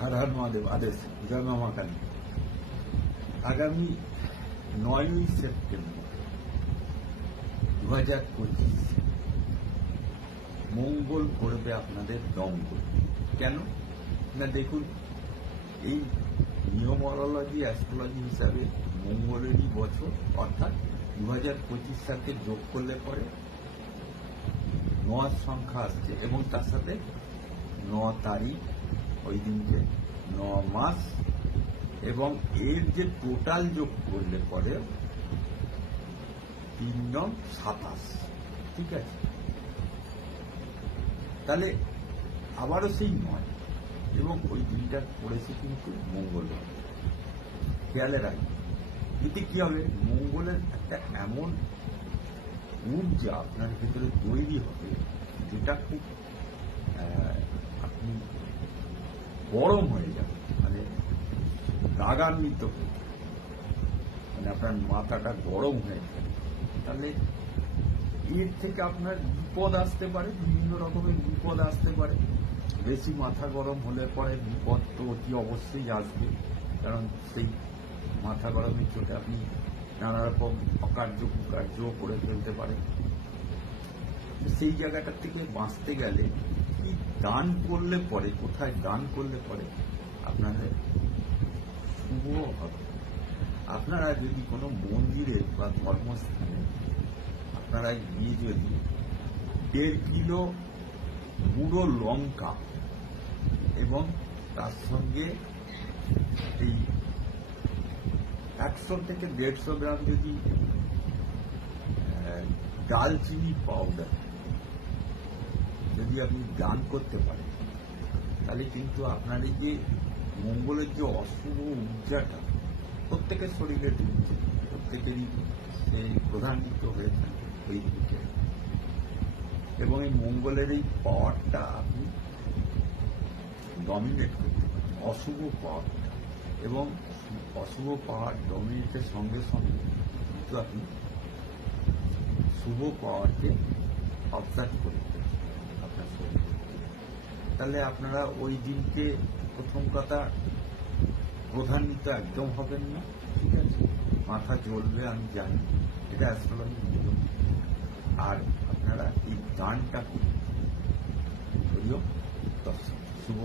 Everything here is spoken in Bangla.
হর হর মহাদেব। আদেশ জয় মা কালী। আগামী 9ই সেপ্টেম্বর 2025 মঙ্গল করবে আপনাদের দমকল। কেন না, দেখুন, এই নিউমারোলজি অ্যাস্ট্রোলজি হিসাবে মঙ্গলেরই বছর, অর্থাৎ 2025 সালকে যোগ করলে পরে 9 সংখ্যা আসছে এবং তার সাথে 9 তারিখ, ওই দিনকে 9 মাস, এবং এর যে টোটাল যোগ করলে পরে 3 9 27। ঠিক আছে, তাহলে আবারও সেই 9 এবং ওই দিনটা পড়েছে কিন্তু মঙ্গলবার। খেয়ালে রাখবেন, এতে কি হবে, মঙ্গলের একটা এমন ঊর্জা আপনার ভিতরে তৈরি হবে যেটা খুব আপনি গরম হয়ে যাবে, মানে রাগান্বিত হয়ে যাবে, মানে আপনার মাথাটা গরম হয়ে যাবে। তাহলে এর থেকে আপনার বিপদ আসতে পারে, বিভিন্ন রকমের বিপদ আসতে পারে। বেশি মাথা গরম হলে পরে বিপদ তো অতি অবশ্যই আসবে, কারণ সেই মাথা গরমের চোটে আপনি নানা রকম অকার্য কুকার্য করে ফেলতে পারেন। সেই জায়গাটার থেকে বাঁচতে গেলে কি দান করলে পরে, কোথায় দান করলে পরে আপনাদের শুভ হবে। আপনারা যদি কোনো মন্দিরে বা ধর্মস্থানে আপনারা গিয়ে যদি 1.5 কিলো গুঁড়ো লঙ্কা এবং তার সঙ্গে এই 100 থেকে 150 গ্রাম যদি দালচিনি পাউডার যদি আপনি দান করতে পারেন, তাহলে কিন্তু আপনার এই যে মঙ্গলের যে অশুভ ঊর্জাটা প্রত্যেকের শরীরে ঢুকছে, প্রত্যেকেরই সে প্রধানিত হয়ে থাকে ওই দিকে, এবং এই মঙ্গলের এই পাওয়ারটা আপনি ডমিনেট করতে পারেন, অশুভ পাওয়ারটা, এবং অশুভ পাওয়ার ডমিনেটের সঙ্গে সঙ্গে কিন্তু আপনি শুভ পাওয়ারকে অবজার্ভ করতে আপনার শরীরে। তাহলে আপনারা ওই দিনকে প্রথম কথা প্রধানিত একদম হবেন না। ঠিক আছে, মাথা জ্বলবে, আমি জানি, এটা অ্যাস্ট্রোলজি নিয়ম। আর আপনারা এই দানটা করুন, দর্শন শুভ।